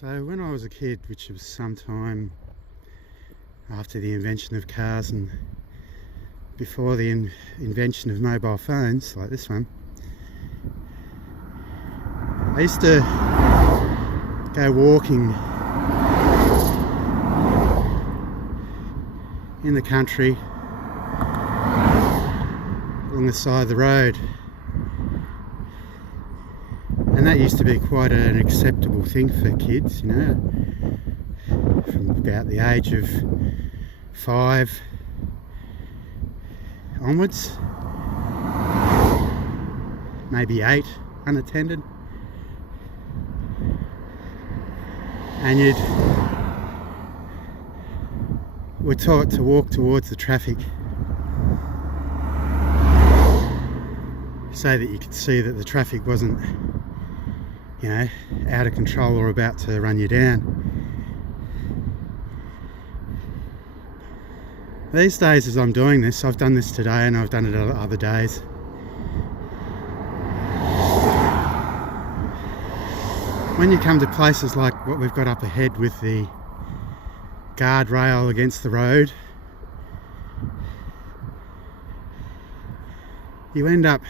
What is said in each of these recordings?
So when I was a kid, which was sometime after the invention of cars and before the invention of mobile phones like this one, I used to go walking in the country along the side of the road, and that used to be quite an acceptable thing for kids, you know, from about the age of 5 onwards, maybe 8 unattended, and we're taught to walk towards the traffic so that you could see that the traffic wasn't, you know, out of control or about to run you down. These days, as I'm doing this, I've done this today and I've done it other days, when you come to places like what we've got up ahead with the guardrail against the road, you end up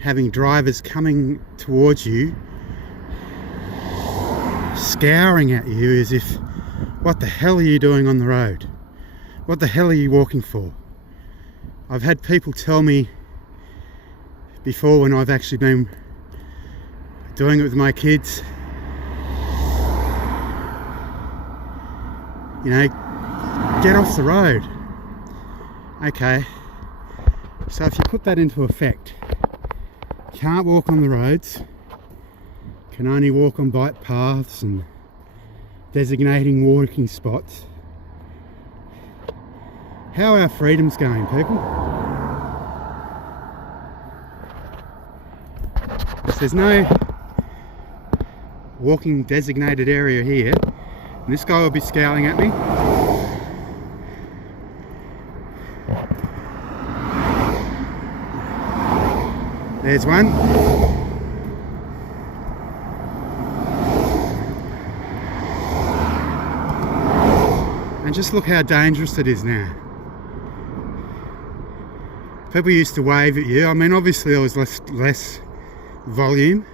having drivers coming towards you, scouring at you as if, what the hell are you doing on the road? What the hell are you walking for? I've had people tell me before, when I've actually been doing it with my kids, you know, get off the road. Okay, so if you put that into effect, can't walk on the roads, can only walk on bike paths and designating walking spots. How are our freedoms going, people? If there's no walking designated area here, and this guy will be scowling at me. There's one. And just look how dangerous it is now. People used to wave at you. I mean, obviously there was less volume,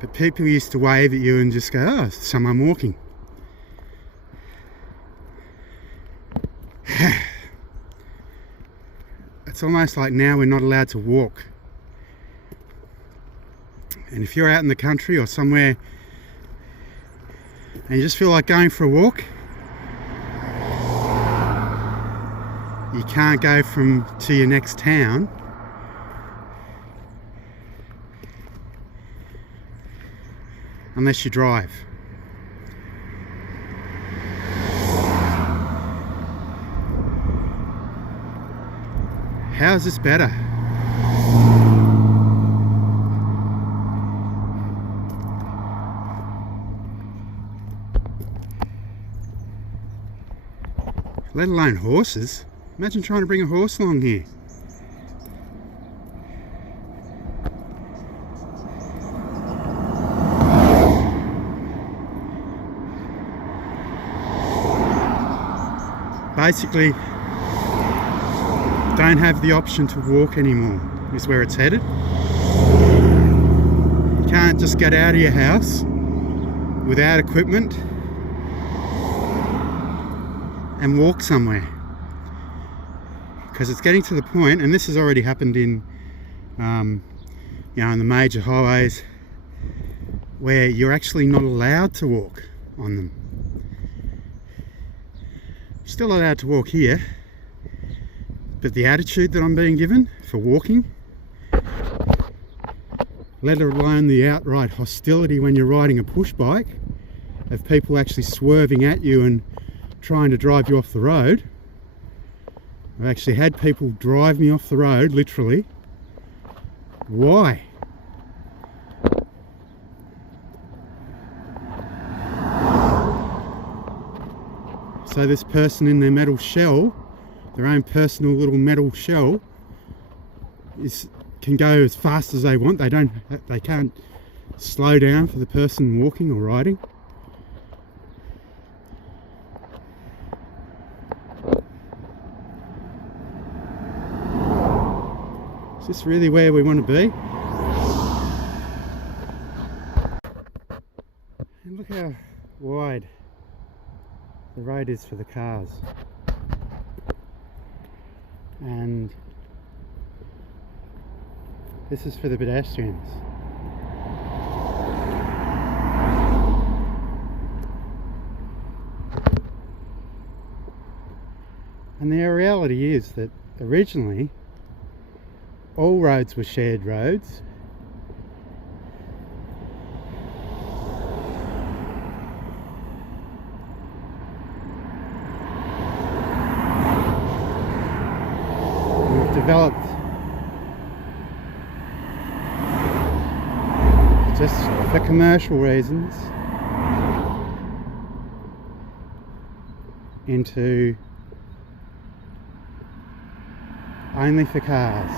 but people used to wave at you and just go, oh, someone walking. It's almost like now we're not allowed to walk. And if you're out in the country or somewhere and you just feel like going for a walk, you can't go to your next town unless you drive. How is this better? Let alone horses. Imagine trying to bring a horse along here. Basically, don't have the option to walk anymore, is where it's headed. You can't just get out of your house without equipment and walk somewhere. Because it's getting to the point, and this has already happened in, you know, in the major highways, where you're actually not allowed to walk on them. You're still allowed to walk here, but the attitude that I'm being given for walking, let alone the outright hostility when you're riding a push bike, of people actually swerving at you and trying to drive you off the road. I've actually had people drive me off the road, literally. Why? So this person in their metal shell, their own personal little metal shell, can go as fast as they want. They can't slow down for the person walking or riding. Is this really where we want to be? And look how wide the road is for the cars. And this is for the pedestrians. And the reality is that originally all roads were shared roads. We've developed just for commercial reasons into only for cars.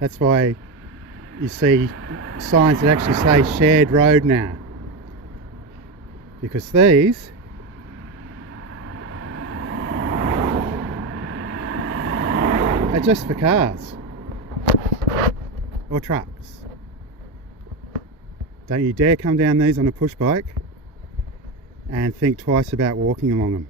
That's why you see signs that actually say shared road now, because these are just for cars or trucks. Don't you dare come down these on a push bike and think twice about walking along them.